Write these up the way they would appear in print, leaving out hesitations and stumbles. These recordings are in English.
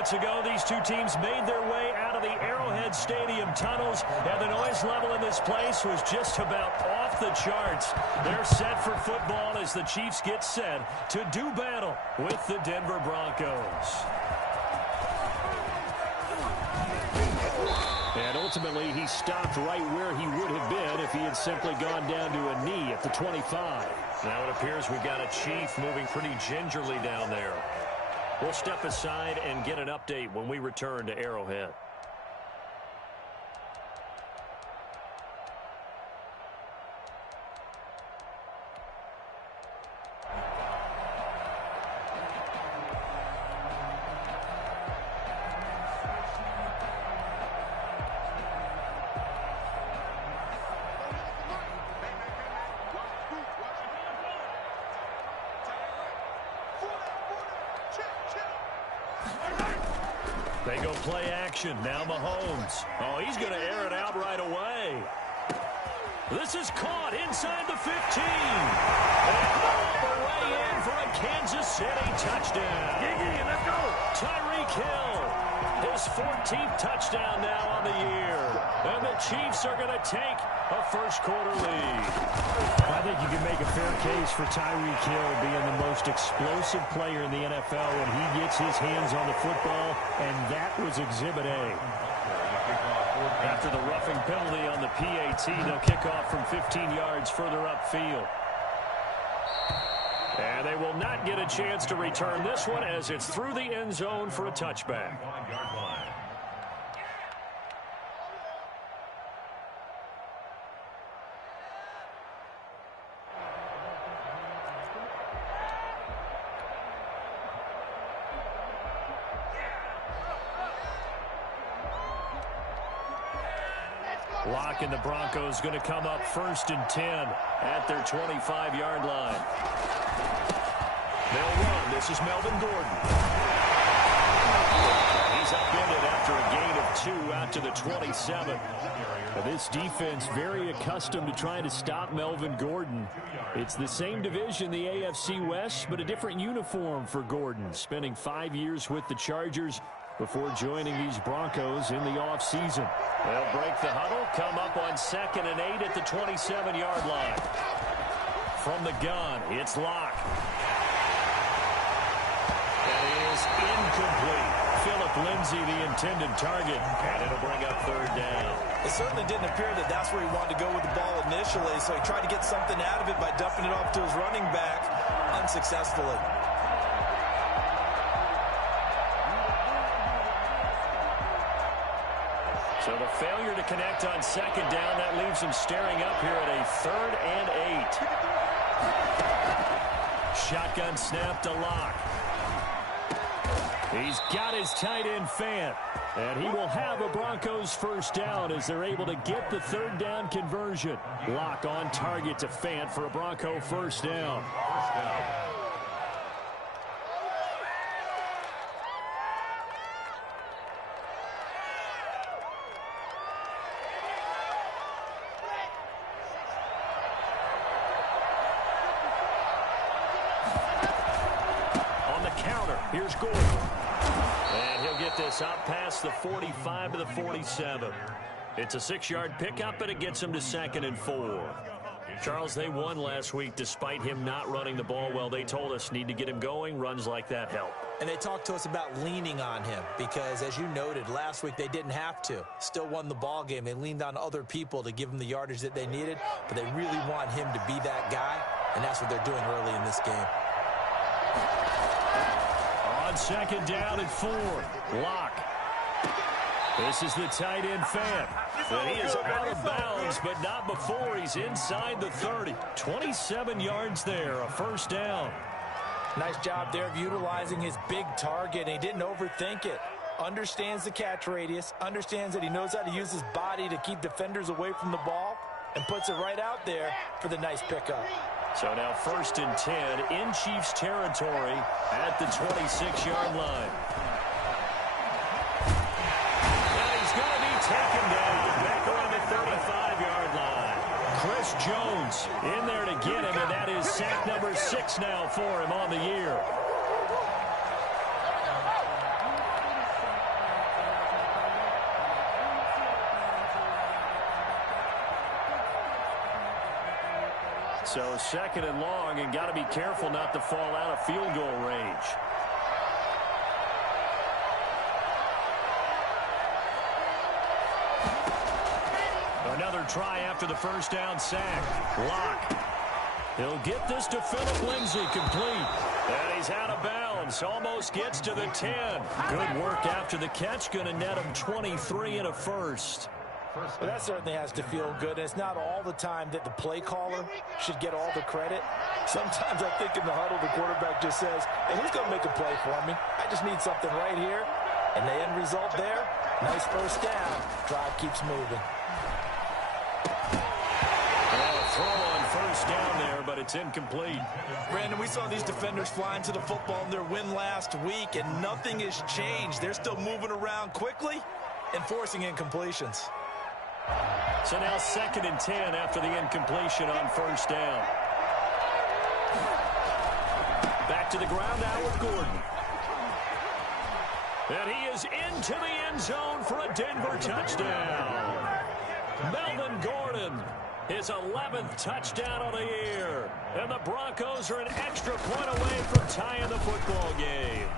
moments ago, these two teams made their way out of the Arrowhead Stadium tunnels, and the noise level in this place was just about off the charts. They're set for football as the Chiefs get set to do battle with the Denver Broncos. And ultimately, he stopped right where he would have been if he had simply gone down to a knee at the 25. Now it appears we've got a Chief moving pretty gingerly down there. We'll step aside and get an update when we return to Arrowhead. They go play action. Now Mahomes. Oh, he's going to air it out right away. This is caught inside the 15. And all the way in for a Kansas City touchdown. Let's go. Tyreek Hill. His 14th touchdown now on the year. And the Chiefs are going to take a first-quarter lead. I think you can make a fair case for Tyreek Hill being the most explosive player in the NFL when he gets his hands on the football, and that was Exhibit A. After the roughing penalty on the PAT, they'll kick off from 15 yards further upfield. And they will not get a chance to return this one as it's through the end zone for a touchback. Locke and the Broncos going to come up 1st and 10 at their 25-yard line. They'll run. This is Melvin Gordon. He's upended after a gain of 2 out to the 27. Now, this defense very accustomed to trying to stop Melvin Gordon. It's the same division, the AFC West, but a different uniform for Gordon, spending 5 years with the Chargers before joining these Broncos in the offseason. They'll break the huddle, come up on 2nd and 8 at the 27-yard line. From the gun, it's Locke. That is incomplete. Philip Lindsay, the intended target, and it'll bring up 3rd down. It certainly didn't appear that that's where he wanted to go with the ball initially, so he tried to get something out of it by dumping it off to his running back unsuccessfully. So the failure to connect on 2nd down, that leaves him staring up here at a 3rd and 8. Shotgun snap to Locke. He's got his tight end Fant. And he will have a Broncos first down as they're able to get the 3rd down conversion. Locke on target to Fant for a Bronco first down. Here's Gordon. And he'll get this out past the 45 to the 47. It's a 6-yard pickup, and it gets him to 2nd and 4. Charles, they won last week despite him not running the ball well. They told us need to get him going. Runs like that help. And they talked to us about leaning on him because, as you noted, last week they didn't have to. Still won the ball game. They leaned on other people to give them the yardage that they needed, but they really want him to be that guy, and that's what they're doing early in this game. On 2nd down and 4, Locke. This is the tight end Fant. And he is out of bounds, but not before he's inside the 30. 27 yards there, a first down. Nice job there of utilizing his big target. He didn't overthink it. Understands the catch radius, understands that he knows how to use his body to keep defenders away from the ball, and puts it right out there for the nice pickup. So now 1st and 10 in Chiefs territory at the 26-yard line. And he's going to be taken down back around the 35-yard line. Chris Jones in there to get him, and that is sack number 6 now for him on the year. So 2nd and long, and got to be careful not to fall out of field goal range. Another try after the first down sack. Locke. He'll get this to Phillip Lindsay, complete. And he's out of bounds. Almost gets to the 10. Good work after the catch. Going to net him 23 and a first. Well, that certainly has to feel good. It's not all the time that the play caller should get all the credit. Sometimes I think in the huddle, the quarterback just says, hey, who's going to make a play for me? I just need something right here. And the end result there, nice first down. Drive keeps moving. Throw on first down there, but it's incomplete. Brandon, we saw these defenders flying to the football in their win last week, and nothing has changed. They're still moving around quickly and forcing incompletions. So now 2nd and 10 after the incompletion on first down. Back to the ground now with Gordon. And he is into the end zone for a Denver touchdown. Melvin Gordon, his 11th touchdown of the year. And the Broncos are an extra point away from tying the football game.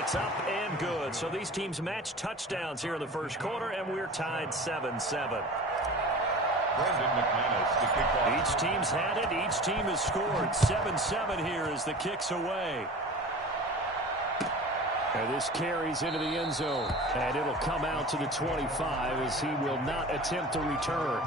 It's up and good. So these teams match touchdowns here in the first quarter, and we're tied 7-7. Each team's had it. Each team has scored. 7-7 here as the kick's away. And this carries into the end zone. And it'll come out to the 25 as he will not attempt to return.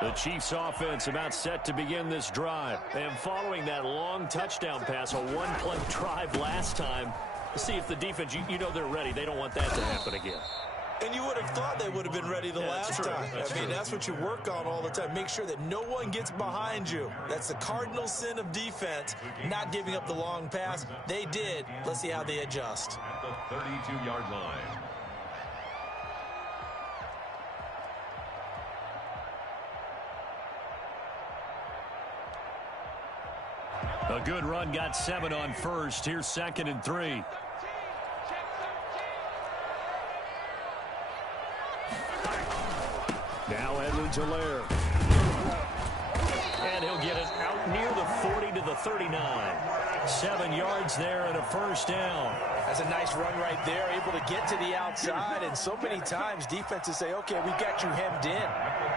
The Chiefs offense about set to begin this drive. And following that long touchdown pass, a one-play drive last time, see if the defense, you know they're ready. They don't want that to happen again. And you would have thought they would have been ready the last time. That's what you work on all the time. Make sure that no one gets behind you. That's the cardinal sin of defense, not giving up the long pass. They did. Let's see how they adjust. At the 32-yard line. A good run, got 7 on first. Here's 2nd and 3. Now Edwards-Helaire. And he'll get it out near the 40 to the 39. 7 yards there and a first down. That's a nice run right there, able to get to the outside. And so many times defenses say, okay, we've got you hemmed in.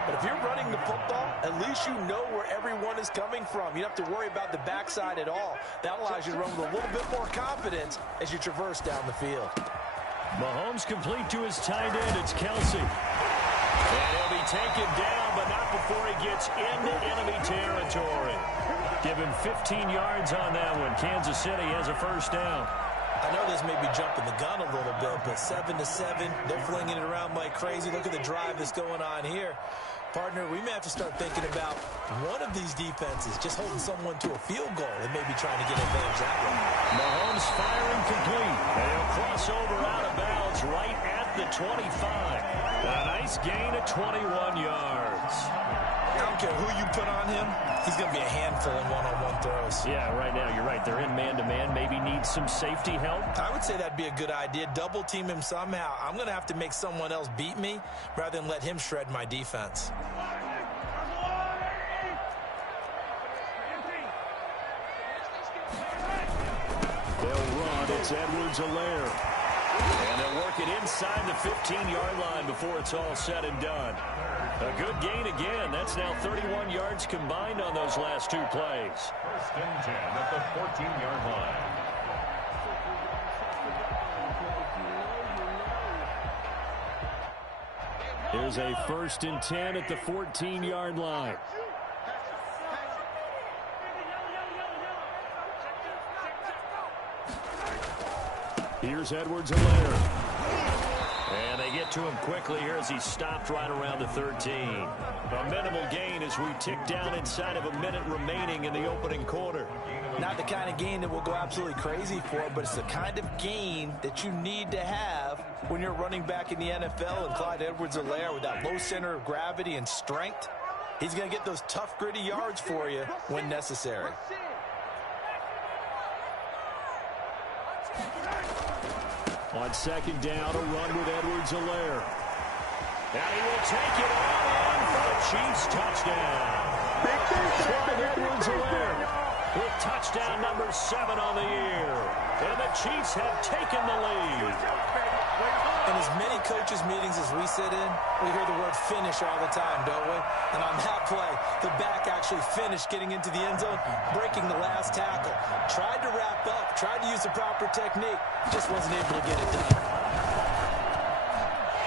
But if you're running the football, at least you know where everyone is coming from. You don't have to worry about the backside at all. That allows you to run with a little bit more confidence as you traverse down the field. Mahomes complete to his tight end. It's Kelsey. And he'll be taken down, but not before he gets into enemy territory. Give him 15 yards on that one. Kansas City has a first down. I know this may be jumping the gun a little bit, but 7-7, they're flinging it around like crazy. Look at the drive that's going on here. Partner, we may have to start thinking about one of these defenses just holding someone to a field goal and maybe trying to get advantage that way. Mahomes firing complete. And he'll cross over out of bounds right at the 25. A nice gain of 21 yards. I don't care who you put on him, he's going to be a handful in one-on-one throws. Yeah, right now, you're right. They're in man-to-man. Maybe need some safety help. I would say that'd be a good idea. Double team him somehow. I'm going to have to make someone else beat me rather than let him shred my defense. They'll run. It's Edwards-Helaire. And they'll work it inside the 15-yard line before it's all said and done. A good gain again. That's now 31 yards combined on those last 2 plays. 1st and 10 at the 14-yard line. Here's a 1st and 10 at the 14-yard line. Here's Edwards-Helaire. And they get to him quickly here as he stopped right around the 13. A minimal gain as we tick down inside of a minute remaining in the opening quarter. Not the kind of gain that we'll go absolutely crazy for, but it's the kind of gain that you need to have when you're running back in the NFL. And Clyde Edwards-Helaire, with that low center of gravity and strength, he's going to get those tough, gritty yards for you when necessary. On second down, a run with Edwards-Helaire. And he will take it on in for the Chiefs touchdown. Clyde Edwards-Helaire with touchdown number 7 on the year. And the Chiefs have taken the lead. In as many coaches' meetings as we sit in, we hear the word finish all the time, don't we? And on that play, the back actually finished getting into the end zone, breaking the last tackle. Tried to wrap up, tried to use the proper technique, just wasn't able to get it done.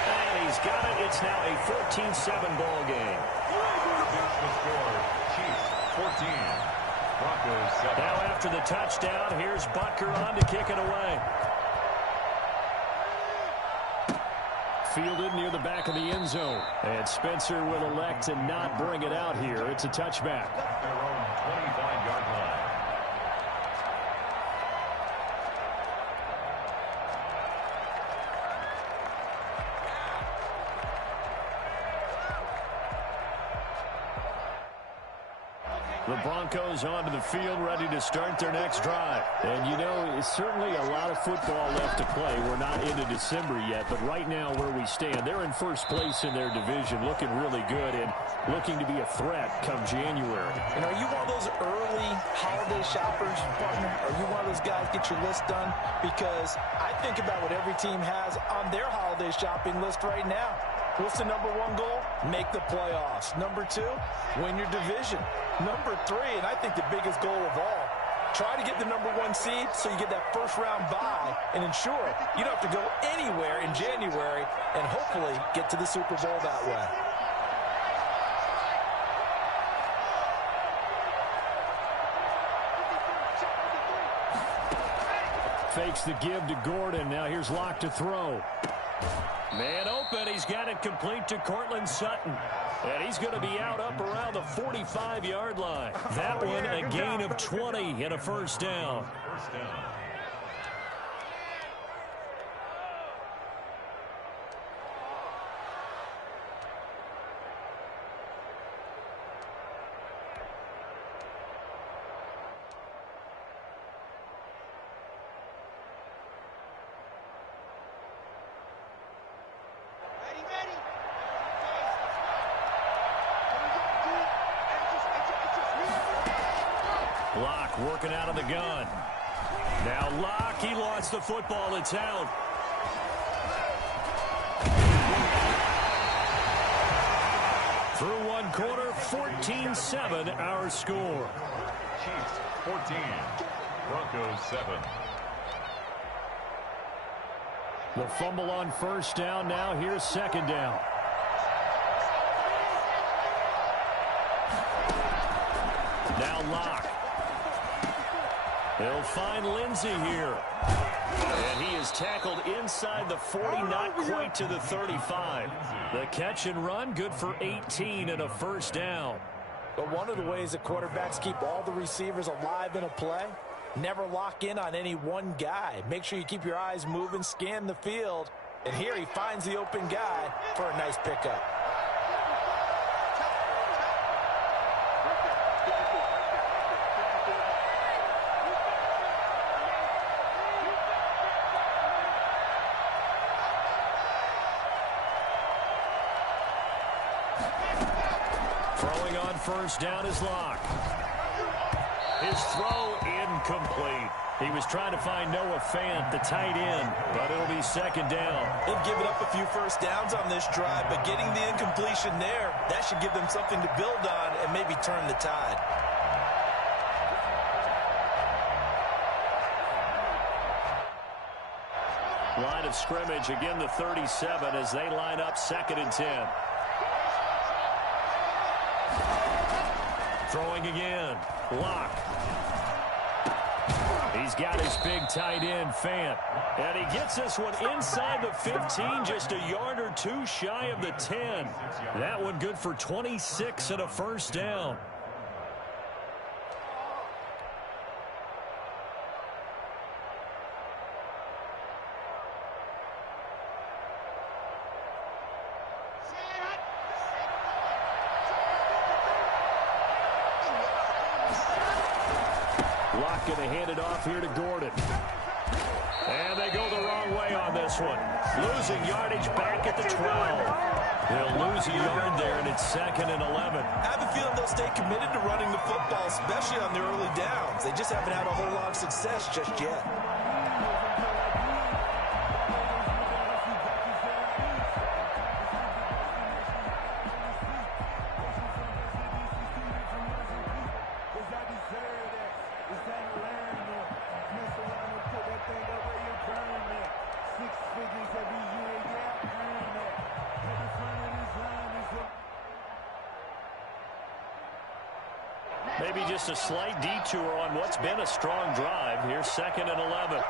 And he's got it. It's now a 14-7 ball game. The score, Chiefs 14, Broncos 7. Now after the touchdown, here's Butker on to kick it away. Fielded near the back of the end zone. And Spencer will elect to not bring it out here. It's a touchback. Their own 25-yard line. The Broncos onto the field, ready to start their next drive. And, you know, it's certainly a lot of football left to play. We're not into December yet, but right now where we stand, they're in first place in their division, looking really good and looking to be a threat come January. And are you one of those early holiday shoppers, partner? Are you one of those guys get your list done? Because I think about what every team has on their holiday shopping list right now. What's the number 1 goal? Make the playoffs. Number 2, win your division. Number 3, and I think the biggest goal of all, try to get the number 1 seed so you get that first-round bye and ensure you don't have to go anywhere in January and hopefully get to the Super Bowl that way. Fakes the give to Gordon. Now here's Locke to throw. Man open. He's got it complete to Cortland Sutton. And he's going to be out up around the 45-yard line. That one a gain of 20 and a first down. First down. Locke working out of the gun. Now Locke, he lost the football. It's out. Through one quarter, 14-7 our score. Chiefs 14, Broncos 7. The fumble on first down. Now here's second down. Now Locke. He'll find Lindsey here. And he is tackled inside the 40, not quite to the 35. The catch and run, good for 18 and a first down. But one of the ways that quarterbacks keep all the receivers alive in a play, never lock in on any one guy. Make sure you keep your eyes moving, scan the field. And here he finds the open guy for a nice pickup. Throwing on first down is Locke. His throw incomplete. He was trying to find Noah Fant, the tight end, but it'll be second down. They've given up a few first downs on this drive, but getting the incompletion there, that should give them something to build on and maybe turn the tide. Line of scrimmage, again the 37 as they line up second and 10. Throwing again, Locke. He's got his big tight end, Fant. And he gets this one inside the 15, just a yard or two shy of the 10. That one good for 26 and a first down. Locke going to hand it off here to Gordon. And they go the wrong long way on this one. Losing yardage back at the 12. They'll lose a yard there, and it's 2nd and 11. I have a feeling they'll stay committed to running the football, especially on their early downs. They just haven't had a whole lot of success just yet. Maybe just a slight detour on what's been a strong drive. Here's 2nd and 11.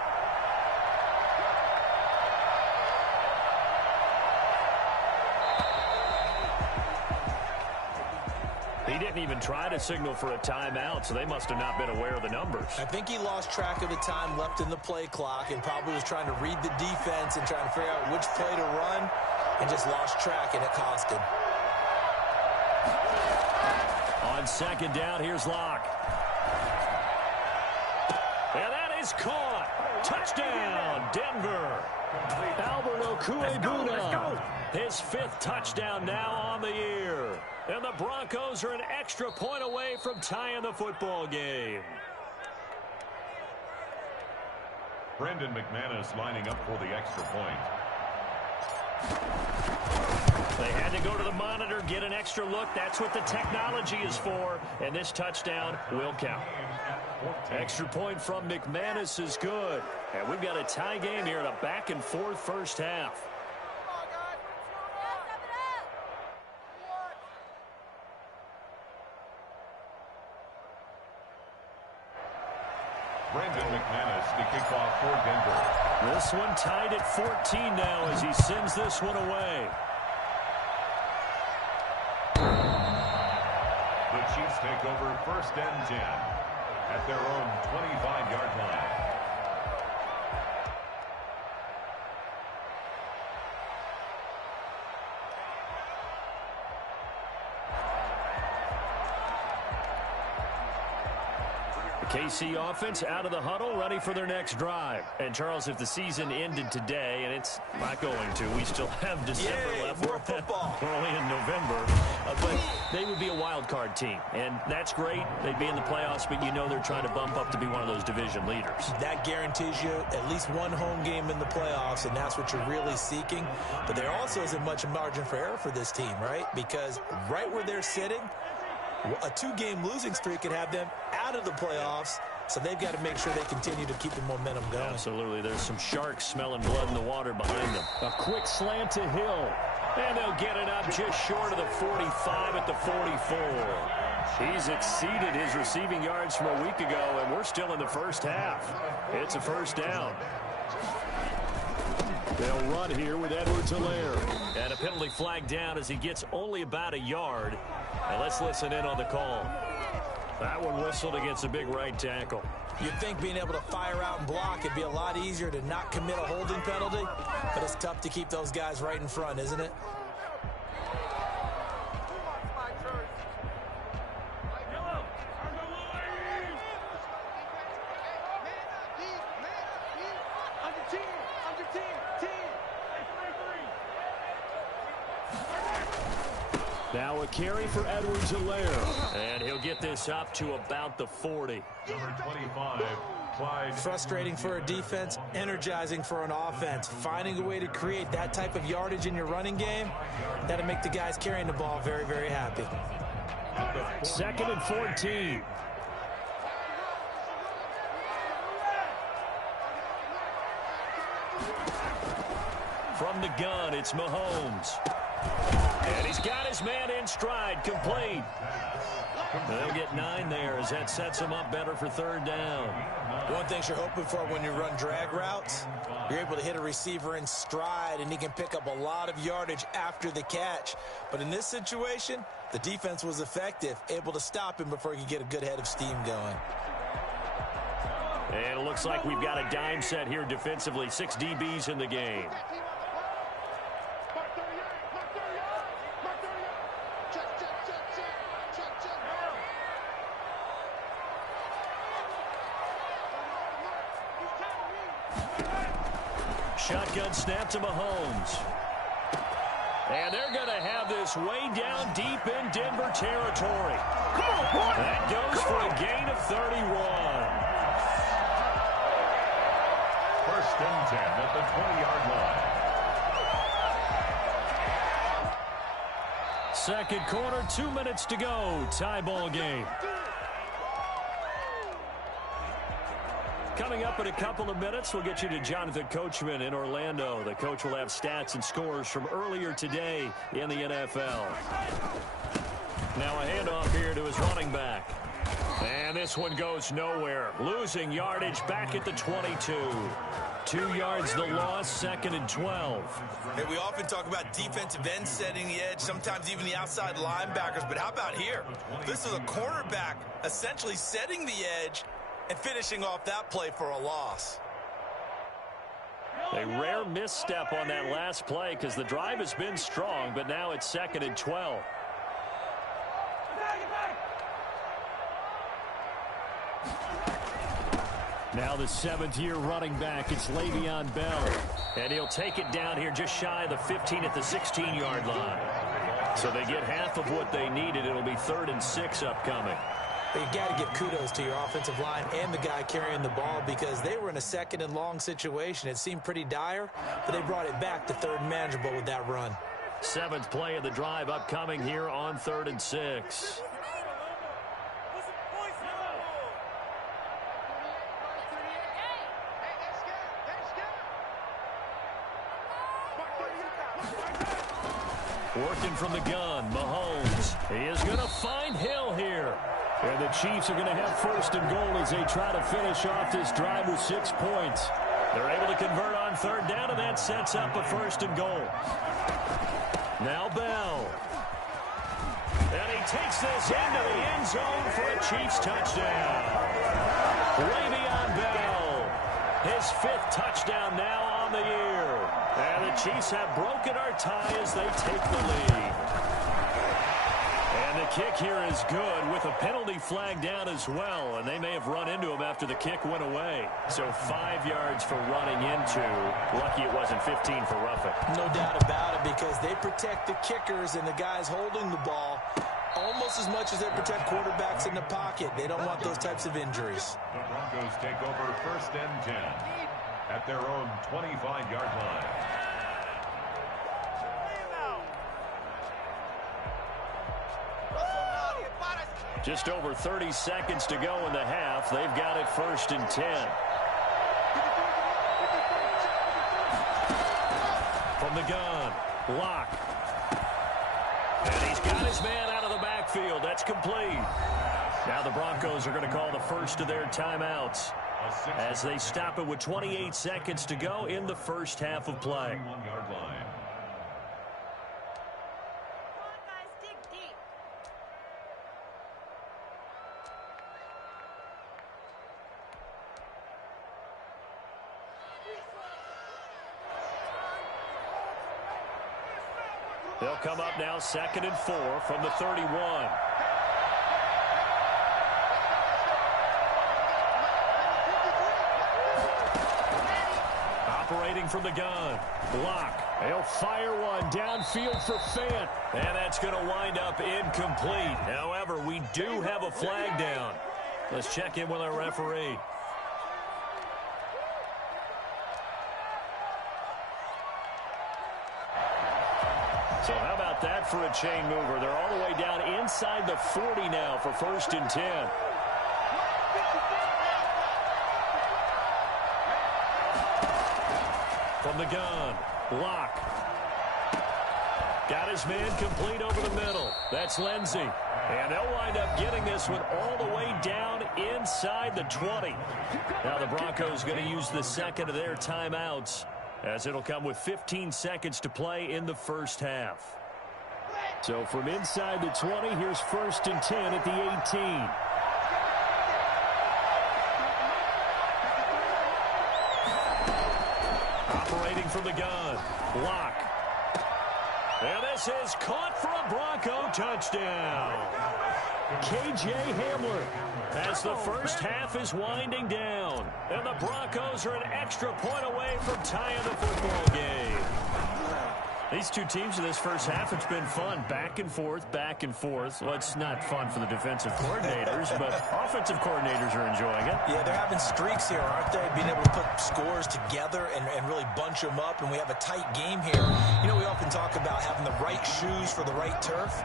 He didn't even try to signal for a timeout, so they must have not been aware of the numbers. I think he lost track of the time left in the play clock and probably was trying to read the defense and trying to figure out which play to run and just lost track, and it cost him. On 2nd down, here's Locke. And that is caught. Touchdown, Denver. Albert Okwuegbunam. His 5th touchdown now on the year. And the Broncos are an extra point away from tying the football game. Brendan McManus lining up for the extra point. They had to go to the monitor, get an extra look. That's what the technology is for. And this touchdown will count. Extra point from McManus is good. And we've got a tie game here in a back-and-forth first half. Brendan McManus, the kickoff for Denver. This one tied at 14 now as he sends this one away. The Chiefs take over 1st and 10 at their own 25-yard line. KC offense out of the huddle, ready for their next drive. And, Charles, if the season ended today, and it's not going to, we still have December left. More football. We're only in November. But they would be a wild card team. And that's great. They'd be in the playoffs, but you know they're trying to bump up to be one of those division leaders. That guarantees you at least one home game in the playoffs, and that's what you're really seeking. But there also isn't much margin for error for this team, right? Because right where they're sitting, a 2-game losing streak could have them out of the playoffs, so they've got to make sure they continue to keep the momentum going. Absolutely. There's some sharks smelling blood in the water behind them. A quick slant to Hill, and they'll get it up just short of the 45 at the 44. He's exceeded his receiving yards from a week ago, and we're still in the first half. It's a first down. They'll run here with Edwards-Helaire. And a penalty flag down as he gets only about a yard. And let's listen in on the call. That one whistled against a big right tackle. You'd think being able to fire out and block it'd be a lot easier to not commit a holding penalty, but it's tough to keep those guys right in front, isn't it? Now a carry for Edwards-Helaire. And he'll get this up to about the 40. Number 25, Clyde. Frustrating for a defense, energizing for an offense. Finding a way to create that type of yardage in your running game, that'll make the guys carrying the ball very, very happy. 2nd and 14. From the gun, it's Mahomes. And he's got his man in stride, complete. They'll get 9 there as that sets him up better for 3rd down. One thing you're hoping for when you run drag routes, you're able to hit a receiver in stride, and he can pick up a lot of yardage after the catch. But in this situation, the defense was effective, able to stop him before he could get a good head of steam going. And it looks like we've got a dime set here defensively. 6 DBs in the game. shotgun snap to Mahomes. And they're going to have this way down deep in Denver territory. That goes for a gain of 31. First and 10 at the 20-yard line. Second quarter, 2 minutes to go. Tie ball game. Coming up in a couple of minutes, we'll get you to Jonathan Coachman in Orlando. The coach will have stats and scores from earlier today in the NFL. Now a handoff here to his running back. And this one goes nowhere. Losing yardage back at the 22. 2 yards the loss, second and 12. Hey, we often talk about defensive ends setting the edge, sometimes even the outside linebackers. But how about here? This is a cornerback essentially setting the edge and finishing off that play for a loss. A rare misstep on that last play because the drive has been strong, but now it's second and 12. Now the 7th-year running back, it's Le'Veon Bell. And he'll take it down here just shy of the 15 at the 16-yard line. So they get half of what they needed. It'll be 3rd and 6 upcoming. You got to give kudos to your offensive line and the guy carrying the ball because they were in a second and long situation. It seemed pretty dire, but they brought it back to 3rd and manageable with that run. 7th play of the drive upcoming here on 3rd and 6. Working from the gun, Mahomes. He is going to find Hill here. And the Chiefs are going to have 1st and goal as they try to finish off this drive with 6 points. They're able to convert on 3rd down, and that sets up a 1st and goal. Now Bell. And he takes this into the end zone for a Chiefs touchdown. Le'Veon Bell, his 5th touchdown now on the year. And the Chiefs have broken our tie as they take the lead. And the kick here is good with a penalty flag down as well. And they may have run into him after the kick went away. So 5 yards for running into. Lucky it wasn't 15 for roughing. No doubt about it because they protect the kickers and the guys holding the ball almost as much as they protect quarterbacks in the pocket. They don't want those types of injuries. The Broncos take over 1st and 10 at their own 25-yard line. Just over 30 seconds to go in the half. They've got it 1st and 10. From the gun, Locke. And he's got his man out of the backfield. That's complete. Now the Broncos are going to call the first of their timeouts as they stop it with 28 seconds to go in the first half of play. They'll come up now 2nd and 4 from the 31. Operating from the gun. Block. They'll fire one downfield for Fant. And that's going to wind up incomplete. However, we do have a flag down. Let's check in with our referee. So how about that for a chain mover? They're all the way down inside the 40 now for 1st and 10. From the gun, Locke. Got his man complete over the middle. That's Lindsey. And they'll wind up getting this one all the way down inside the 20. Now the Broncos going to use the second of their timeouts, as it'll come with 15 seconds to play in the first half. So from inside the 20, here's 1st and 10 at the 18. Operating from the gun, Locke. And this is caught for a Bronco touchdown. KJ Hamler. As the first half is winding down, and the Broncos are an extra point away from tying the football game. These two teams in this first half, it's been fun. Back and forth, back and forth. Well, it's not fun for the defensive coordinators, but offensive coordinators are enjoying it. Yeah, they're having streaks here, aren't they? Being able to put scores together and really bunch them up, and we have a tight game here. You know, we often talk about having the right shoes for the right turf.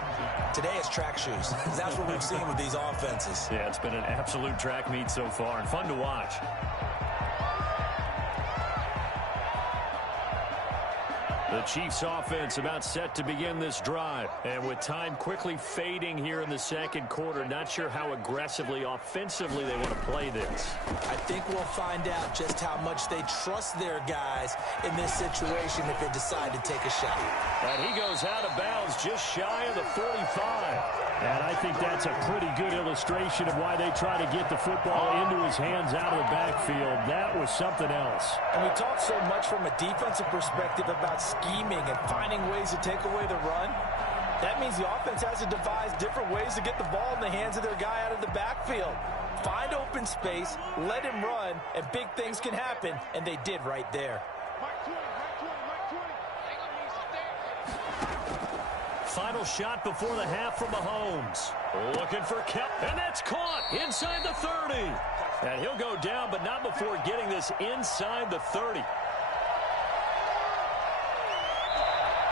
Today it's track shoes. That's what we've seen with these offenses. Yeah, it's been an absolute track meet so far, and fun to watch. The Chiefs offense about set to begin this drive. And with time quickly fading here in the second quarter, not sure how aggressively, offensively they want to play this. I think we'll find out just how much they trust their guys in this situation if they decide to take a shot. And he goes out of bounds just shy of the 45. And I think that's a pretty good illustration of why they try to get the football into his hands out of the backfield. That was something else. And we talk so much from a defensive perspective about scheming and finding ways to take away the run. That means the offense has to devise different ways to get the ball in the hands of their guy out of the backfield. Find open space, let him run, and big things can happen, and they did right there. Final shot before the half from Mahomes. Looking for Kelce, and that's caught inside the 30. And he'll go down, but not before getting this inside the 30.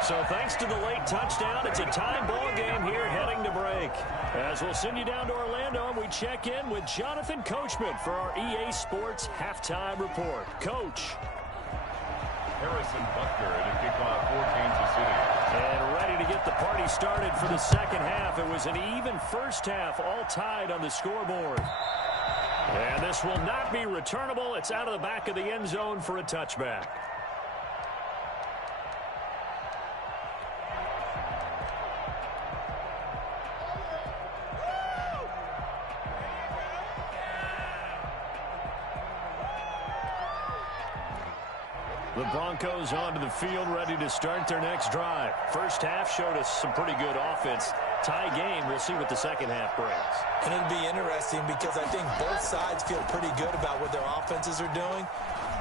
So thanks to the late touchdown, it's a tie ball game here heading to break. As we'll send you down to Orlando, and we check in with Jonathan Coachman for our EA Sports Halftime Report. Coach. Harrison Butker to kick off for Kansas City. And ready to get the party started for the second half. It was an even first half, all tied on the scoreboard. And this will not be returnable. It's out of the back of the end zone for a touchback. The Broncos onto the field, ready to start their next drive. First half showed us some pretty good offense. Tie game, we'll see what the second half brings. And it'll be interesting because I think both sides feel pretty good about what their offenses are doing.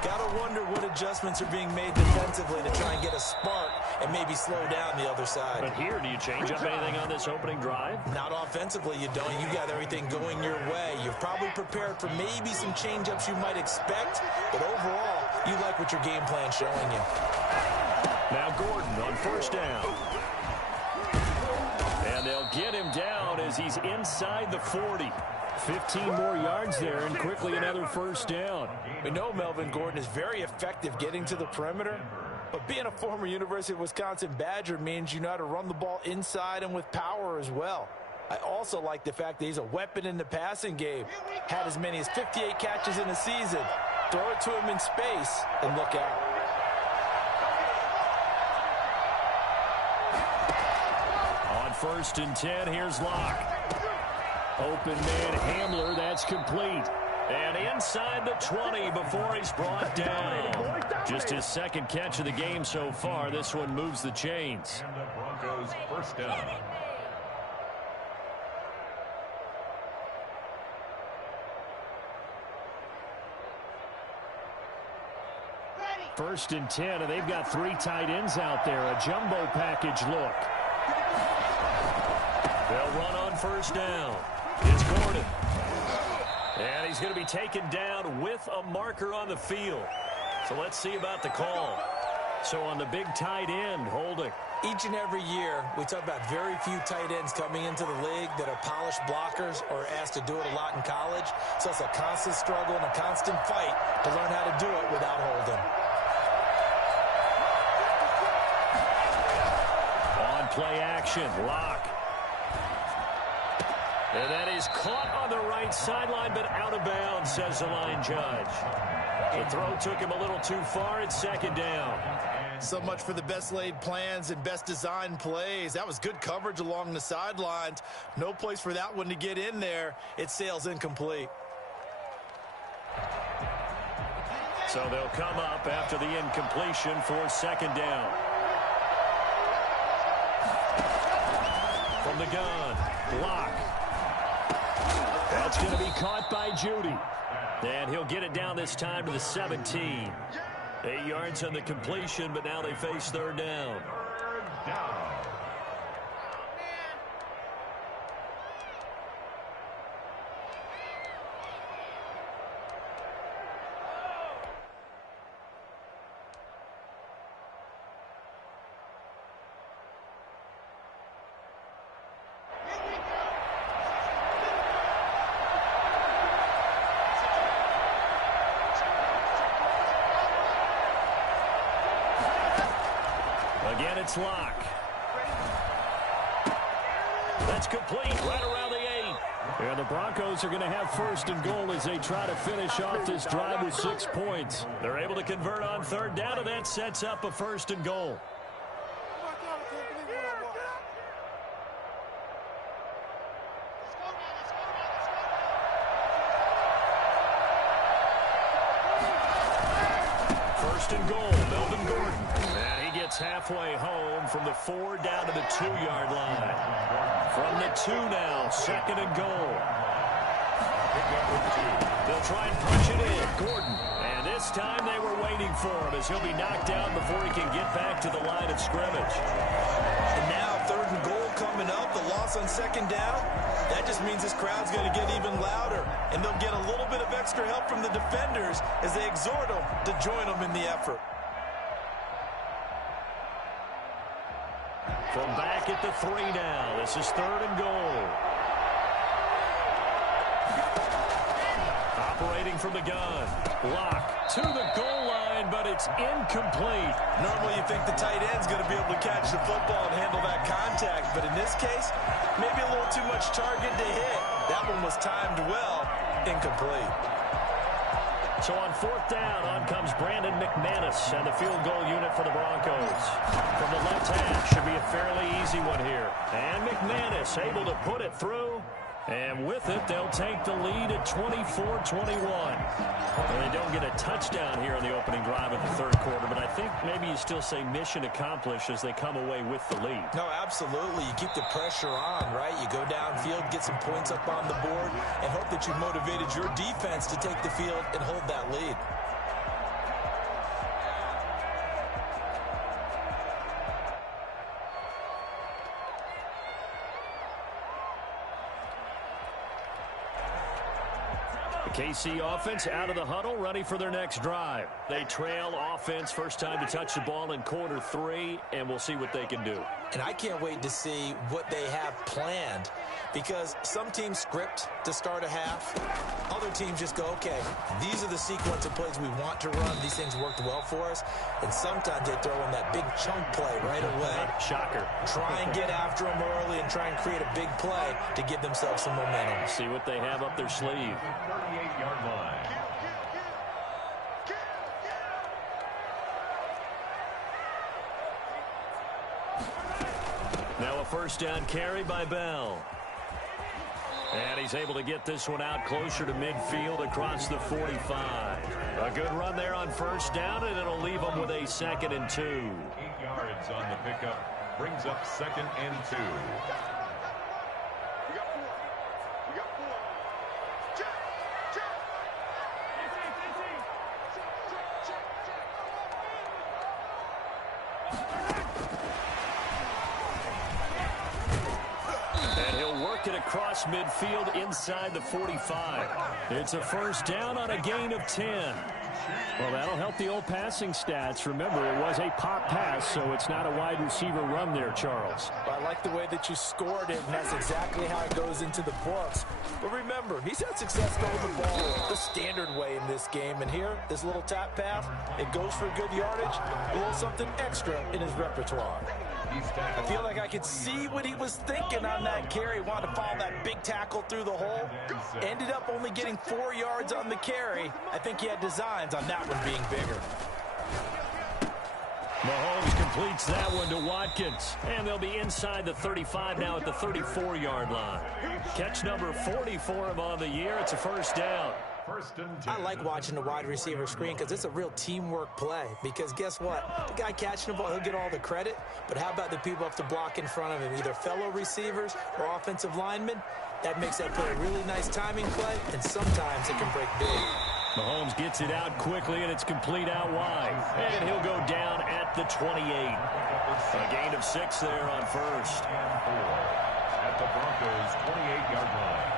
Got to wonder what adjustments are being made defensively to try and get a spark and maybe slow down the other side. But here, do you change up anything on this opening drive? Not offensively, you don't. You got everything going your way. You're probably prepared for maybe some change-ups you might expect, but overall, you like what your game plan's showing you. Now Gordon on first down. And they'll get him down as he's inside the 40. 15 more yards there, and quickly another first down. We know Melvin Gordon is very effective getting to the perimeter, but being a former University of Wisconsin Badger means you know how to run the ball inside and with power as well. I also like the fact that he's a weapon in the passing game. Had as many as 58 catches in a season. Throw it to him in space and look out. On first and 10, here's Locke. Open man Hamler, that's complete. And inside the 20 before he's brought down. Just his second catch of the game so far. This one moves the chains. And the Broncos first down. First and 10, and they've got three tight ends out there. A jumbo package look. They'll run on first down. It's Gordon. And he's going to be taken down with a marker on the field. So let's see about the call. So on the big tight end, holding. Each and every year, we talk about very few tight ends coming into the league that are polished blockers or asked to do it a lot in college. So it's a constant struggle and a constant fight to learn how to do it without holding. On play action, Locke. And that is caught on the right sideline, but out of bounds, says the line judge. The throw took him a little too far. It's second down. So much for the best laid plans and best designed plays. That was good coverage along the sidelines. No place for that one to get in there. It sails incomplete. So they'll come up after the incompletion for second down. From the gun, Locke. caught by Judy. And he'll get it down this time to the 17. 8 yards on the completion, but now they face third down. Third down. Again, it's Locke. That's complete right around the 8. And the Broncos are going to have first and goal as they try to finish off this drive with 6 points. They're able to convert on third down, and that sets up a first and goal. First and goal, Melvin Gordon. And he gets halfway home from the 4 down to the 2-yard line. From the 2 now, second and goal. They'll try and punch it in. Gordon. And this time they were waiting for him as he'll be knocked down before he can get back to the line of scrimmage. And now third and goal coming up. The loss on second down. That just means this crowd's going to get even louder. And they'll get a little bit of extra help from the defenders as they exhort them to join them in the effort. From back at the 3 now. This is third and goal. Operating from the gun. Locke to the goal line, but it's incomplete. Normally you think the tight end's going to be able to catch the football and handle that contact. But in this case, maybe a little too much target to hit. That one was timed well. Incomplete. So on fourth down, on comes Brandon McManus and the field goal unit for the Broncos. From the left half, should be a fairly easy one here. And McManus able to put it through. And with it, they'll take the lead at 24-21. And they don't get a touchdown here in the opening drive of the third quarter, but I think maybe you still say mission accomplished as they come away with the lead. No, absolutely. You keep the pressure on, right? You go downfield, get some points up on the board, and hope that you've motivated your defense to take the field and hold that lead. The KC offense out of the huddle, ready for their next drive. They trail offense, first time to touch the ball in quarter 3, and we'll see what they can do. And I can't wait to see what they have planned, because some teams script to start a half. Other teams just go, okay, these are the sequence of plays we want to run. These things worked well for us. And sometimes they throw in that big chunk play right away. Shocker. Try and get after them early and try and create a big play to give themselves some momentum. See what they have up their sleeve. 38-yard line. Now a first down carry by Bell. And he's able to get this one out closer to midfield across the 45. A good run there on first down, and it'll leave them with a 2nd and 2. 8 yards on the pickup. Brings up 2nd and 2. It across midfield inside the 45. It's a first down on a gain of 10. Well, that'll help the old passing stats. Remember, it was a pop pass, so it's not a wide receiver run there, Charles. I like the way that you scored it, and that's exactly how it goes into the books. But remember, he's had success throwing the ball the standard way in this game. And here, this little tap pass, it goes for good yardage, a little something extra in his repertoire. I feel like I could see what he was thinking on that carry. Wanted to follow that big tackle through the hole. Ended up only getting 4 yards on the carry. I think he had designs on that one being bigger. Mahomes completes that one to Watkins. And they'll be inside the 35 now at the 34-yard line. Catch number 40 for him on the year. It's a first down. First and 10. I like watching the wide receiver screen because it's a real teamwork play. Because guess what? The guy catching the ball, he'll get all the credit. But how about the people up to block in front of him, either fellow receivers or offensive linemen? That makes that play a really nice timing play, and sometimes it can break big. Mahomes gets it out quickly, and it's complete out wide. And he'll go down at the 28. A gain of 6 there on first. And 4 at the Broncos' 28-yard line.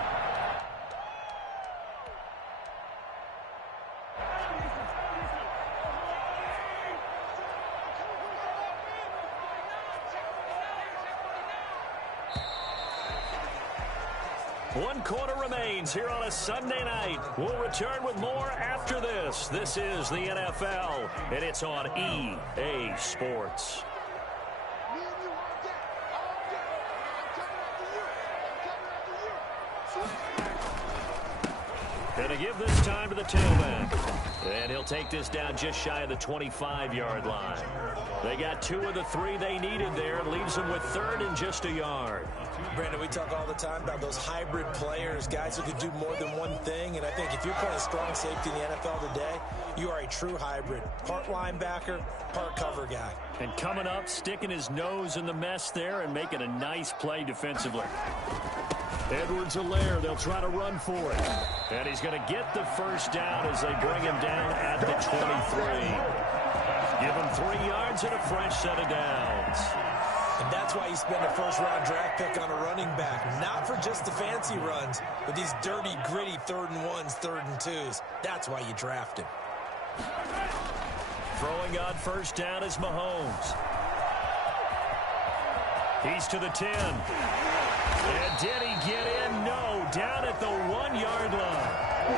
One quarter remains here on a Sunday night. We'll return with more after this. This is the NFL, and it's on EA Sports. Gonna give this time to the tailback. And he'll take this down just shy of the 25-yard line. They got 2 of the 3 they needed there. It leaves them with 3rd and just a yard. Brandon, we talk all the time about those hybrid players, guys who can do more than one thing. And I think if you're playing strong safety in the NFL today, you are a true hybrid. Part linebacker, part cover guy. And coming up, sticking his nose in the mess there and making a nice play defensively. Edwards-Helaire, they'll try to run for it. And he's going to get the first down as they bring him down at the 23. Give him 3 yards and a fresh set of downs. And that's why you spend a first-round draft pick on a running back. Not for just the fancy runs, but these dirty, gritty 3rd and 1s, 3rd and 2s. That's why you draft him. Throwing on first down is Mahomes. He's to the 10. And did he get in? No. Down at the 1-yard line.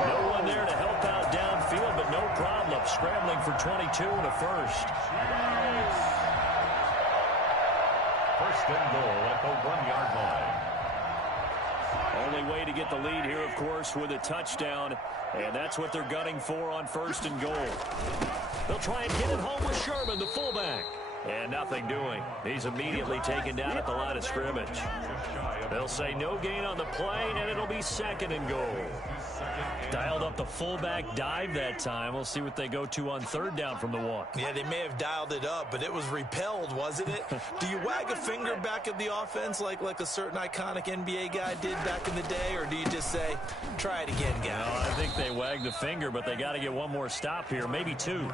No one there to help out downfield, but no problem. Scrambling for 22 and a first. First and goal at the 1-yard line. Only way to get the lead here, of course, with a touchdown. And that's what they're gunning for on first and goal. They'll try and get it home with Sherman, the fullback. And nothing doing. He's immediately taken down at the line of scrimmage. They'll say no gain on the play, and it'll be 2nd and goal. Dialed up the fullback dive that time. We'll see what they go to on 3rd down from the 1. Yeah, they may have dialed it up, but it was repelled, wasn't it? Do you wag a finger back at the offense like a certain iconic NBA guy did back in the day, or do you just say, try it again, guys? No, I think they wagged the finger, but they got to get one more stop here, maybe 2.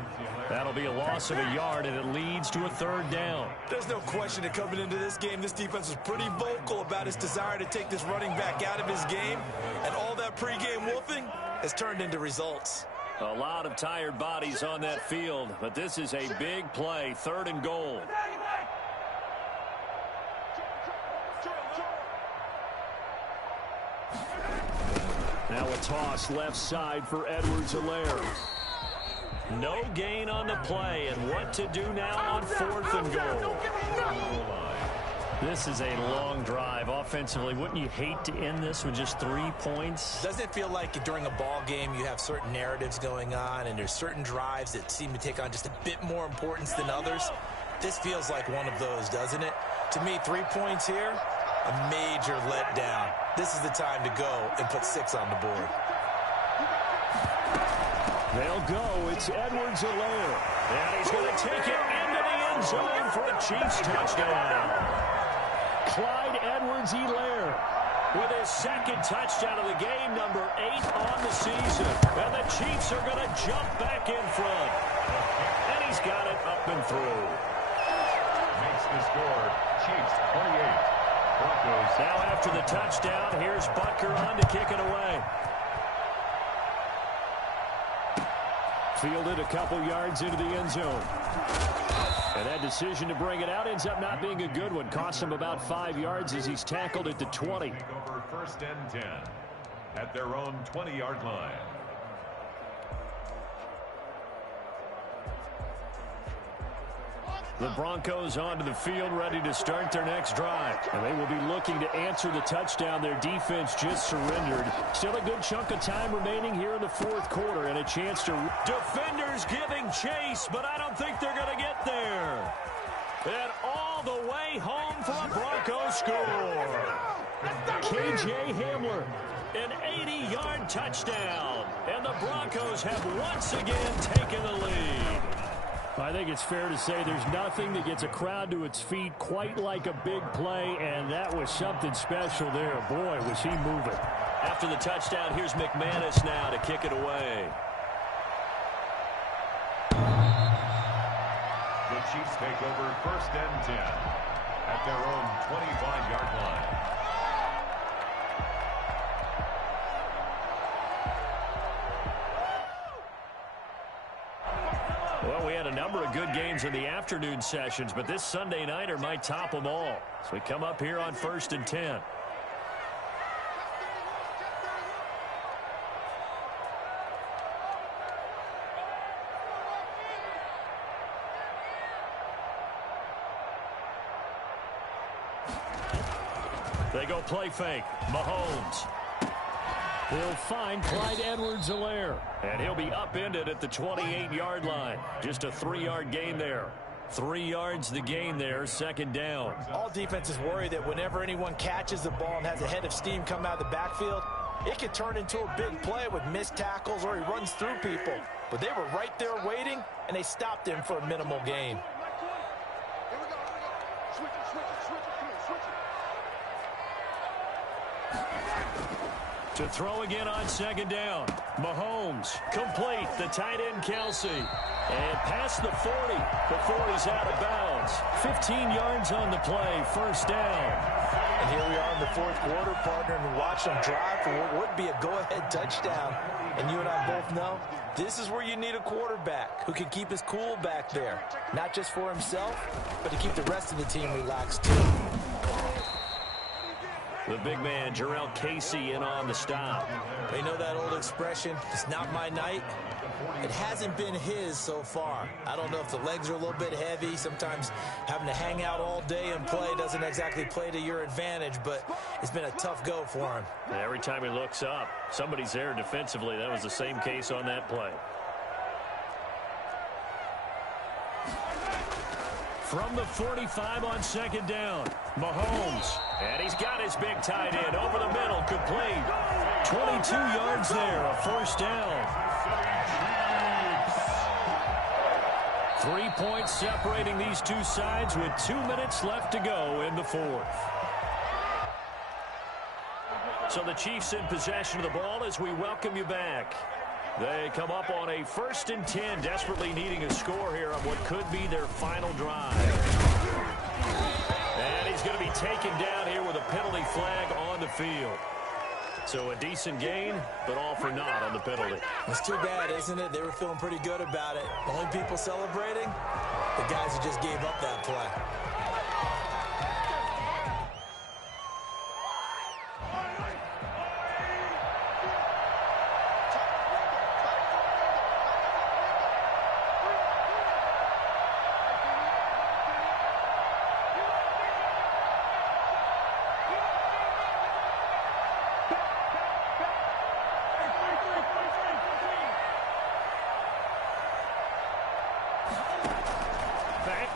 That'll be a loss of a yard, and it leads to a 3rd down. There's no question that coming into this game, this defense was pretty vocal about its desire to take this running back out of his game, and all that pregame wolfing has turned into results. A lot of tired bodies on that field, but this is a big play, 3rd and goal. Now a toss left side for Edwards-Helaire. No gain on the play, and what to do now on 4th and goal. This is a long drive offensively. Wouldn't you hate to end this with just 3 points? Doesn't it feel like during a ball game you have certain narratives going on and there's certain drives that seem to take on just a bit more importance than others? This feels like one of those, doesn't it? To me, 3 points here, a major letdown. This is the time to go and put 6 on the board. They'll go. It's Edwards-Helaire. And he's going to take it into the end zone for a Chiefs touchdown. Clyde Edwards-Helaire with his 2nd touchdown of the game, number 8 on the season. And the Chiefs are going to jump back in front. And he's got it up and through. Makes the score, Chiefs 28. Broncos. Now after the touchdown, here's Butker on to kick it away. Fielded a couple yards into the end zone. And that decision to bring it out ends up not being a good one. Cost him about 5 yards as he's tackled at the 20. Over 1st and 10 at their own 20-yard line. The Broncos onto the field, ready to start their next drive. And they will be looking to answer the touchdown their defense just surrendered. Still a good chunk of time remaining here in the 4th quarter and a chance to... Defenders giving chase, but I don't think they're going to get there. And all the way home for a Broncos score. KJ Hamler An 80-yard touchdown. And the Broncos have once again taken the lead. I think it's fair to say there's nothing that gets a crowd to its feet quite like a big play, and that was something special there. Boy, was he moving. After the touchdown, here's McManus now to kick it away. The Chiefs take over 1st and 10 at their own 25-yard line. Well, we had a number of good games in the afternoon sessions, but this Sunday nighter might top them all. So we come up here on 1st and 10. They go play fake. Mahomes. He'll find Clyde Edwards-Helaire. And he'll be upended at the 28-yard line. Just a 3-yard gain there. 3 yards the gain there, 2nd down. All defenses worry that whenever anyone catches the ball and has a head of steam come out of the backfield, it could turn into a big play with missed tackles or he runs through people. But they were right there waiting, and they stopped him for a minimal gain. To throw again on 2nd down. Mahomes, complete, the tight end Kelsey. And past the 40 before he's out of bounds. 15 yards on the play, 1st down. And here we are in the 4th quarter, partner, and watch them drive for what would be a go-ahead touchdown. And you and I both know this is where you need a quarterback who can keep his cool back there. Not just for himself, but to keep the rest of the team relaxed too. The big man, Jarrell Casey, in on the stop. You know that old expression, it's not my night? It hasn't been his so far. I don't know if the legs are a little bit heavy. Sometimes having to hang out all day and play doesn't exactly play to your advantage, but it's been a tough go for him. And every time he looks up, somebody's there defensively. That was the same case on that play. From the 45 on 2nd down, Mahomes. And he's got his big tight end over the middle, complete. 22 yards there, a 1st down. 3 points separating these two sides with 2 minutes left to go in the 4th. So the Chiefs in possession of the ball as we welcome you back. They come up on a 1st and 10, desperately needing a score here on what could be their final drive. And he's going to be taken down here with a penalty flag on the field. So a decent gain, but all for naught on the penalty. It's too bad, isn't it? They were feeling pretty good about it. The only people celebrating, the guys who just gave up that play.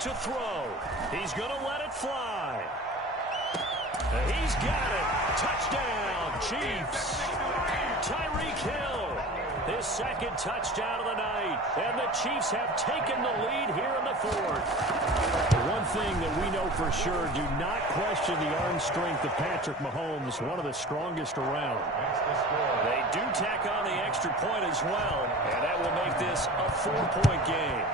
To throw. He's going to let it fly. He's got it. Touchdown, Chiefs. Tyreek Hill, his 2nd touchdown of the night. And the Chiefs have taken the lead here in the 4th. One thing that we know for sure, do not question the arm strength of Patrick Mahomes, one of the strongest around. They do tack on the extra point as well, and that will make this a 4-point game.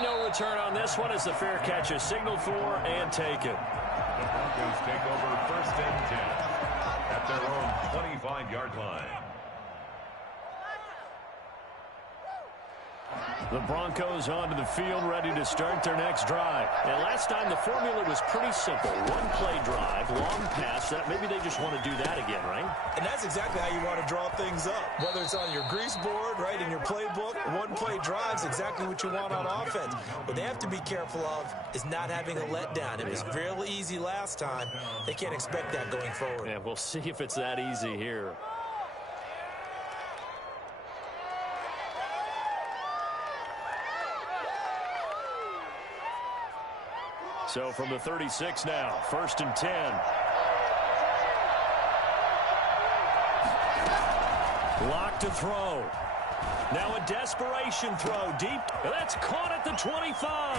No return on this one as the fair catch is signaled for and taken. The Broncos take over 1st and 10 at their own 25-yard line. The Broncos onto the field, ready to start their next drive. And last time the formula was pretty simple. One play drive, long pass. That maybe they just want to do that again, right? And that's exactly how you want to draw things up. Whether it's on your grease board, right, in your playbook, one play drive's exactly what you want on offense. What they have to be careful of is not having a letdown. It was fairly easy last time. They can't expect that going forward. Yeah, we'll see if it's that easy here. So from the 36 now, 1st and 10. Lock to throw. Now a desperation throw deep. That's caught at the 25.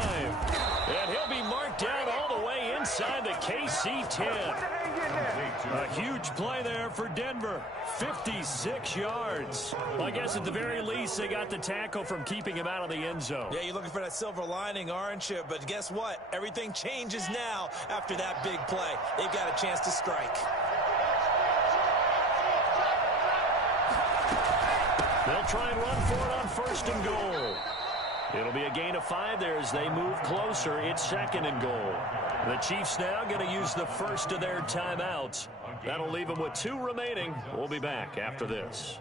And he'll be marked down all the way inside the KC 10. A huge play there for Denver. 56 yards. Well, I guess at the very least they got the tackle from keeping him out of the end zone. Yeah, you're looking for that silver lining, aren't you? But guess what? Everything changes now after that big play. They've got a chance to strike. They'll try and run for it on 1st and goal. It'll be a gain of 5 there as they move closer. It's 2nd and goal. The Chiefs now going to use the first of their timeouts. That'll leave them with 2 remaining. We'll be back after this.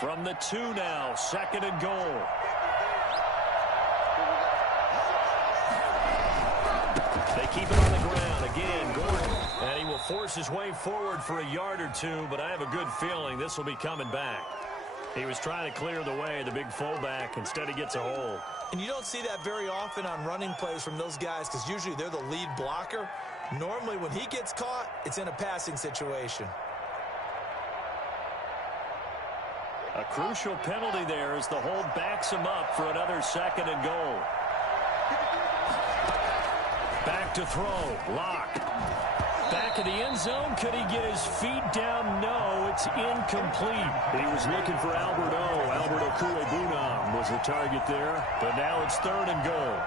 From the 2 now, 2nd and goal. They keep it on the ground. Again, Gordon. And he will force his way forward for a yard or 2, but I have a good feeling this will be coming back. He was trying to clear the way, the big fullback. Instead, he gets a hold. And you don't see that very often on running plays from those guys because usually they're the lead blocker. Normally, when he gets caught, it's in a passing situation. A crucial penalty there as the hold backs him up for another 2nd and goal. Back to throw. Lock. Back of the end zone. Could he get his feet down? No, it's incomplete. He was looking for Albert O. Albert Okwuegbunam was the target there. But now it's 3rd and goal.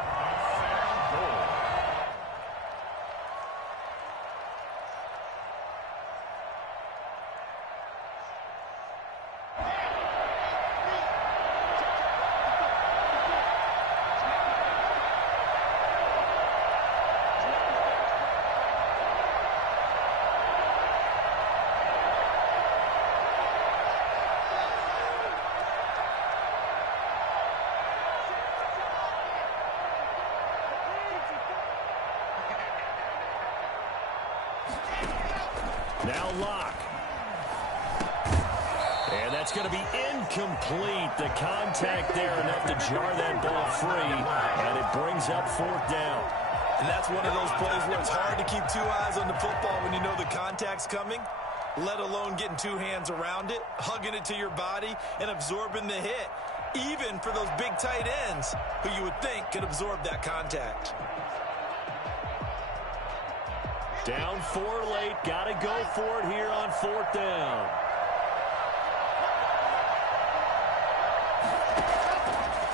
Now Lock. And that's going to be incomplete. The contact there enough to jar that ball free. And it brings up 4th down. And that's one of those plays where it's hard to keep 2 eyes on the football when you know the contact's coming, let alone getting 2 hands around it, hugging it to your body, and absorbing the hit, even for those big tight ends who you would think could absorb that contact. Down 4 late. Got to go for it here on 4th down.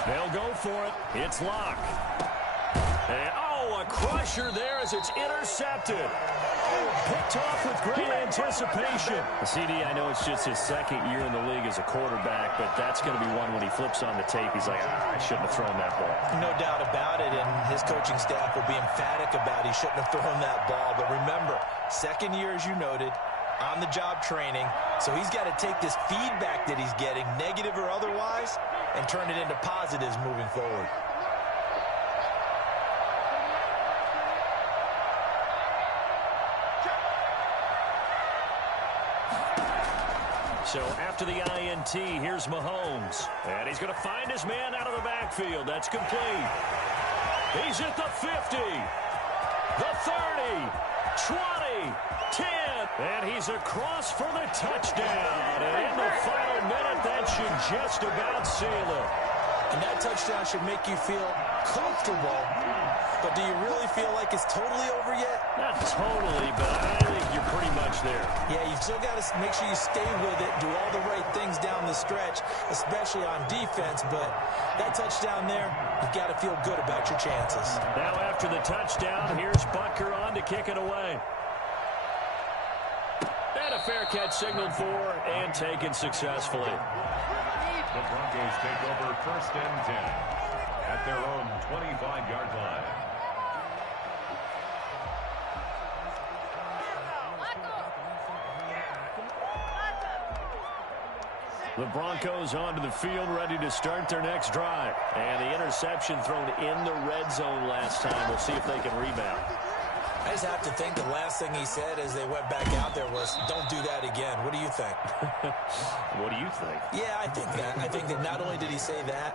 They'll go for it. It's Lock. And, a crusher there as it's intercepted. Picked off with great anticipation. CD, I know it's just his 2nd year in the league as a quarterback, but that's going to be one when he flips on the tape. He's like, I shouldn't have thrown that ball. No doubt about it, and his coaching staff will be emphatic about he shouldn't have thrown that ball. But remember, 2nd year, as you noted, on-the-job training, so he's got to take this feedback that he's getting, negative or otherwise, and turn it into positives moving forward. So after the INT, here's Mahomes. And he's going to find his man out of the backfield. That's complete. He's at the 50, the 30, 20, 10. And he's across for the touchdown. And in the final minute, that should just about seal it. And that touchdown should make you feel comfortable. But do you really feel like it's totally over yet? Not totally, but I think you're pretty much there. Yeah, you've still got to make sure you stay with it, do all the right things down the stretch, especially on defense. But that touchdown there, you've got to feel good about your chances. Now after the touchdown, here's Butker on to kick it away. And a fair catch signaled for and taken successfully. The Broncos take over 1st and 10 at their own 25-yard line. The Broncos onto the field, ready to start their next drive. And the interception thrown in the red zone last time. We'll see if they can rebound. I just have to think the last thing he said as they went back out there was, don't do that again. What do you think? What do you think? Yeah, I think that. I think that not only did he say that,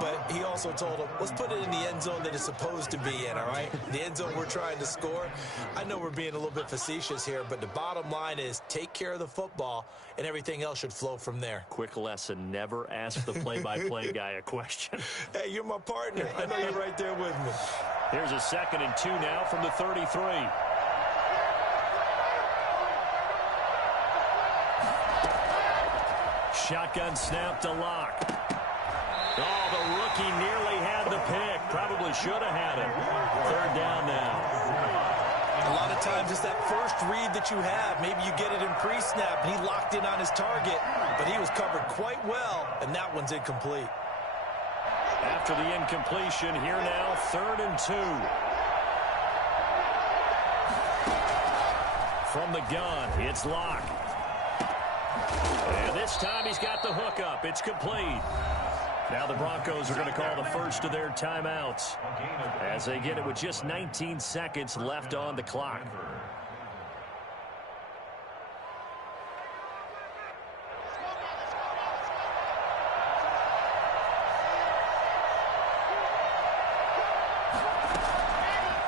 but he also told him, let's put it in the end zone that it's supposed to be in, all right? The end zone we're trying to score. I know we're being a little bit facetious here, but the bottom line is take care of the football, and everything else should flow from there. Quick lesson, never ask the play-by-play guy a question. Hey, you're my partner. I know you're right there with me. Here's a 2nd and 2 now from the 33. Shotgun snap to Locke. Oh, the rookie nearly had the pick. Probably should have had it. 3rd down now. A lot of times it's that first read that you have. Maybe you get it in pre-snap, and he locked in on his target, but he was covered quite well, and that one's incomplete. After the incompletion, here now, 3rd and 2. From the gun, it's Locke. And this time he's got the hook up. It's complete. Now the Broncos are going to call the first of their timeouts as they get it with just 19 seconds left on the clock.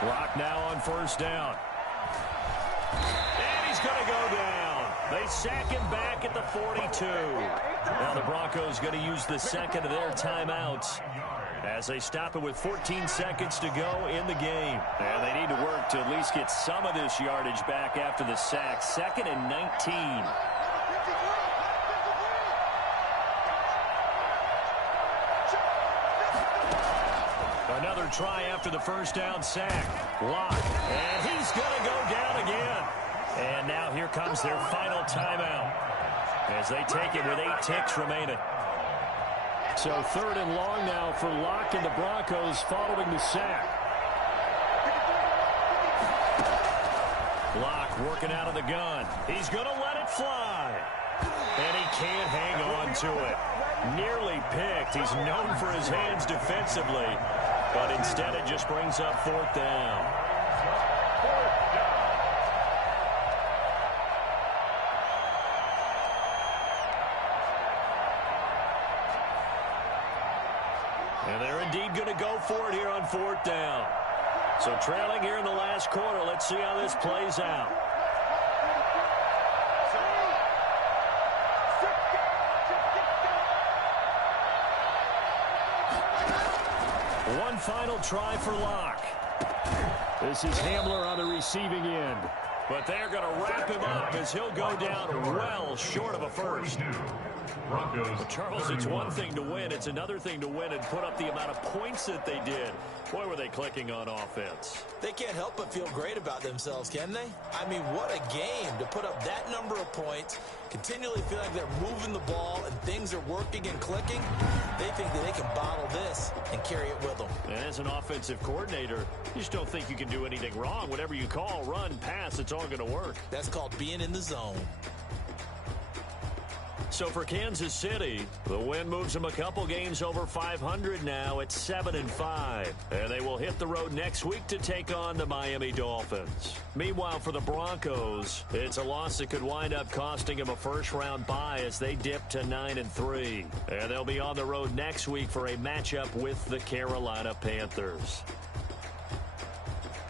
Clock now on 1st down. And he's going to go down. They sack him back at the 42. Now the Broncos going to use the 2nd of their timeouts as they stop it with 14 seconds to go in the game. And they need to work to at least get some of this yardage back after the sack. 2nd and 19. Another try after the 1st down sack. Locke. And he's going to go down again. And now here comes their final timeout as they take it with 8 ticks remaining. So 3rd and long now for Locke and the Broncos following the sack. Locke working out of the gun. He's going to let it fly. And he can't hang on to it. Nearly picked. He's known for his hands defensively. But instead it just brings up 4th down. And they're indeed going to go for it here on 4th down. So trailing here in the last quarter. Let's see how this plays out. One final try for Locke. This is Hamler on the receiving end. But they're going to wrap him up as he'll go down well short of a first. Charles, it's one thing to win. It's another thing to win and put up the amount of points that they did. Boy, were they clicking on offense. They can't help but feel great about themselves, can they? I mean, what a game to put up that number of points, continually feel like they're moving the ball and things are working and clicking. They think that they can bottle this and carry it with them. And as an offensive coordinator, you just don't think you can do anything wrong. Whatever you call, run, pass, it's all going to work. That's called being in the zone. So for Kansas City, the win moves them a couple games over 500 now at 7-5. And they will hit the road next week to take on the Miami Dolphins. Meanwhile, for the Broncos, it's a loss that could wind up costing them a first-round bye as they dip to 9-3. And they'll be on the road next week for a matchup with the Carolina Panthers.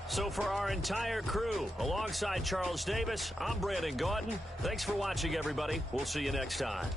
So for our entire crew, alongside Charles Davis, I'm Brandon Gaudin. Thanks for watching, everybody. We'll see you next time.